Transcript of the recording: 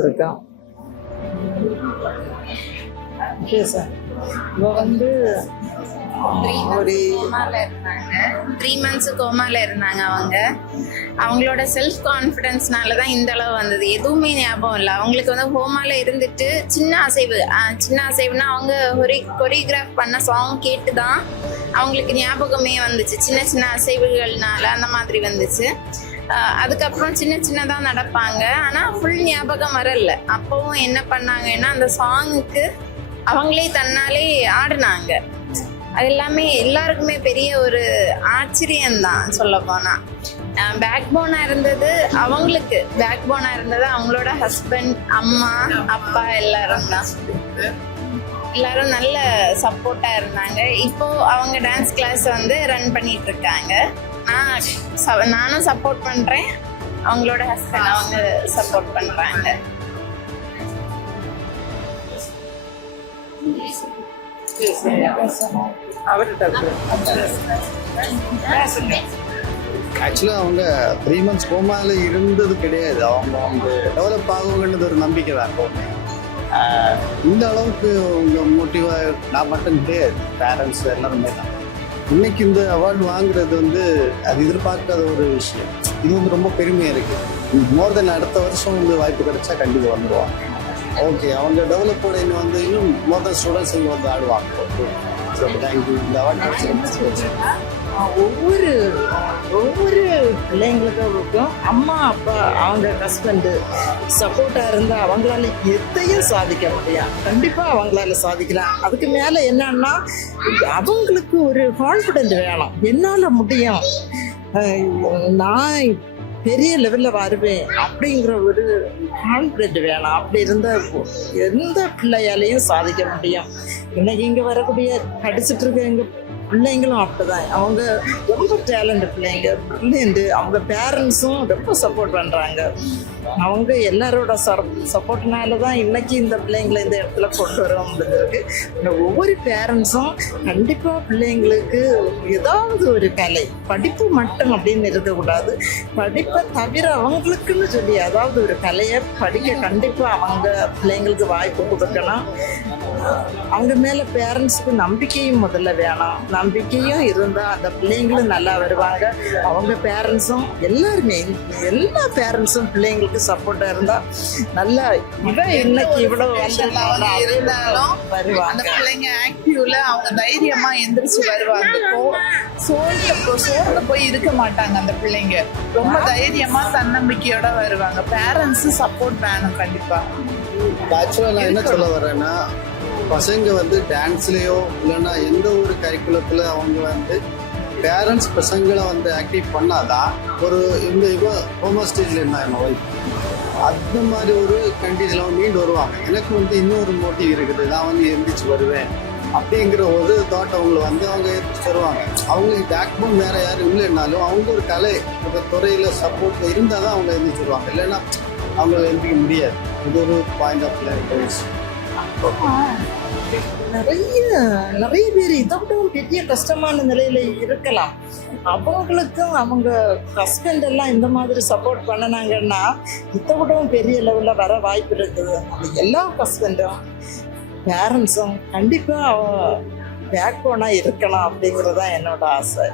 இருக்கோம். Okay sir. இப்போ வந்து ஒரு 3 months கோமால இருந்தாங்க. அவங்களோட செல்ஃப் கான்ஃபிடென்ஸ்னால தான் இந்த அளவு வந்தது. எதுவுமே ஞாபகம் இல்லை. அவங்களுக்கு வந்து ஹோமால இருந்துட்டு சின்ன அசைவுனா அவங்க கொரியோகிராஃப் பண்ண சாங் கேட்டு தான் அவங்களுக்கு ஞாபகமே வந்துச்சு. சின்ன சின்ன அசைவுகள்னால அந்த மாதிரி வந்துச்சு. அதுக்கப்புறம் சின்னதாக நடப்பாங்க. ஆனால் ஃபுல் ஞாபகம் வரல. அப்போவும் என்ன பண்ணாங்கன்னா அந்த சாங்குக்கு அவங்களே தன்னாலே ஆடினாங்க. அது எல்லாமே எல்லாருக்குமே பெரிய ஒரு ஆச்சரியம்தான் சொல்ல போனால். பேக் போனாக இருந்தது அவங்களோட ஹஸ்பண்ட், அம்மா, அப்பா எல்லாரும் தான். எல்லாரும் நல்ல சப்போர்ட்டாக இருந்தாங்க. இப்போது அவங்க டான்ஸ் கிளாஸ் வந்து ரன் பண்ணிட்டு இருக்காங்க. நானும் சப்போர்ட் பண்ணுறேன், அவங்களோட ஹஸ்பண்ட் அவங்க சப்போர்ட் பண்ணுறாங்க. ஆக்சுவலாக அவங்க 3 months கோமால இருந்தது கிடையாது. அவங்க வந்து டெவலப் ஆகுங்கிறது ஒரு நம்பிக்கை தான் எப்போவுமே. இந்த அளவுக்கு அவங்க மோட்டிவாக நான் மட்டும் கிடையாது, பேரண்ட்ஸ் எல்லாருமே தான். இன்னைக்கு இந்த அவார்டு வாங்குறது வந்து அது எதிர்பார்க்காத ஒரு விஷயம். இது வந்து ரொம்ப பெருமையாக இருக்குது. மோர் தென் அடுத்த வருஷம் வந்து வாய்ப்பு கிடைச்சா கண்டிப்பாக வந்துடுவாங்க. ஓகே, அவங்க டெவலப்போட இன்னும் வந்து இன்னும் மோர் தென் ஸ்டூடெண்ட்ஸ் இங்கே வந்து ஆடுவாங்க. Okay, so thank you. இந்த அவார்டு ஒவ்வொரு பிள்ளைங்களுக்கும் அம்மா அப்பா அவங்க ஹஸ்பண்டு சப்போர்ட்டாக இருந்தால் அவங்களால எதையும் சாதிக்க முடியும். கண்டிப்பாக அவங்களால சாதிக்கலாம். அதுக்கு மேலே என்னன்னா அவங்களுக்கு ஒரு கான்ஃபிடென்ட் வேணும். என்னால் முடியும், நான் பெரிய லெவலில் வருவேன் அப்படிங்கிற ஒரு கான்ஃபிடென்ட் வேணும். அப்படி இருந்தால் எந்த பிள்ளையாலையும் சாதிக்க முடியும். இன்னைக்கு இங்கே வரக்கூடிய படிச்சுட்டு இருக்க எங்கள் பிள்ளைங்களும் அப்படிதான். அவங்க ரொம்ப டேலண்ட் பிள்ளைங்க, பிள்ளைண்டு. அவங்க பேரண்ட்ஸும் ரொம்ப சப்போர்ட் பண்ணுறாங்க. அவங்க எல்லாரோட சப்போர்ட்னால தான் இன்னைக்கு இந்த பிள்ளைங்களை இந்த இடத்துல கொண்டு வர முடிஞ்சிருக்கு. இந்த ஒவ்வொரு பேரண்ட்ஸும் கண்டிப்பாக பிள்ளைங்களுக்கு ஏதாவது ஒரு கலை, படிப்பு மட்டும் அப்படின்னு இருக்கக்கூடாது. படிப்பை தவிர அவங்களுக்குன்னு சொல்லி அதாவது ஒரு கலையை படிக்க கண்டிப்பாக அவங்க பிள்ளைங்களுக்கு வாய்ப்பு கொடுக்கணும். அவங்க மேலே பேரண்ட்ஸுக்கு நம்பிக்கையும் முதல்ல வேணும். நம்பிக்கையும் இருந்தால் அந்த பிள்ளைங்களும் நல்லா வருவாங்க. அவங்க பேரண்ட்ஸும் எல்லாருமே, எல்லா பேரண்ட்ஸும் பிள்ளைங்களுக்கு சப்போர்ட்டாக இருந்தால் நல்லா இன்னைக்கு இவ்வளோ இருந்தாலும் வருவாங்க. அந்த பிள்ளைங்க ஆக்டிவ்ல அவங்க தைரியமா எந்திரிச்சு வருவாங்க. சோர்ந்து போய் இருக்க மாட்டாங்க. அந்த பிள்ளைங்க ரொம்ப தைரியமா தன்னம்பிக்கையோட வருவாங்க. பேரண்ட்ஸ் சப்போர்ட் வேணும் கண்டிப்பா. ஆக்சுவலாக நான் என்ன சொல்ல வரேன்னா, பசங்க வந்து டான்ஸ்லேயோ இல்லைன்னா எந்த ஒரு கரிக்குலத்தில் அவங்க வந்து பேரண்ட்ஸ் பசங்களை வந்து ஆக்டிவ் பண்ணாதான் ஒரு இந்த ஹோமோ ஸ்டேஜில் இருந்தால் என் ஒய்ஃப் அந்த மாதிரி ஒரு கண்டிஷனில் வந்து மீண்டு வருவாங்க. எனக்கு வந்து இன்னொரு மோட்டிவ் இருக்குது, நான் வந்து எந்திரிச்சு வருவேன் அப்படிங்கிற ஒரு தாட் அவங்கள வந்து அவங்க எந்திரிச்சு வருவாங்க. அவங்களுக்கு பேக் போன் வேறு யாரும் இல்லைன்னாலும் அவங்க ஒரு கலை ஒரு துறையில் சப்போர்ட் இருந்தால் தான் அவங்க எந்திரிச்சு வருவாங்க. இல்லைன்னா அவங்கள எந்திரிக்க முடியாது. இது ஒரு பாயிண்ட் ஆஃப் லைஃப். நிறைய பேர் இதை விடவும் பெரிய கஷ்டமான நிலையில இருக்கலாம். அவங்களுக்கும் அவங்க ஹஸ்பண்ட் எல்லாம் இந்த மாதிரி சப்போர்ட் பண்ணினாங்கன்னா இதை விடவும் பெரிய லெவலில் வர வாய்ப்பு இருக்குது. எல்லா ஹஸ்பண்டும் பேரண்ட்ஸும் கண்டிப்பாக பேக் போனாக இருக்கணும் அப்படிங்கிறது தான் என்னோட ஆசை.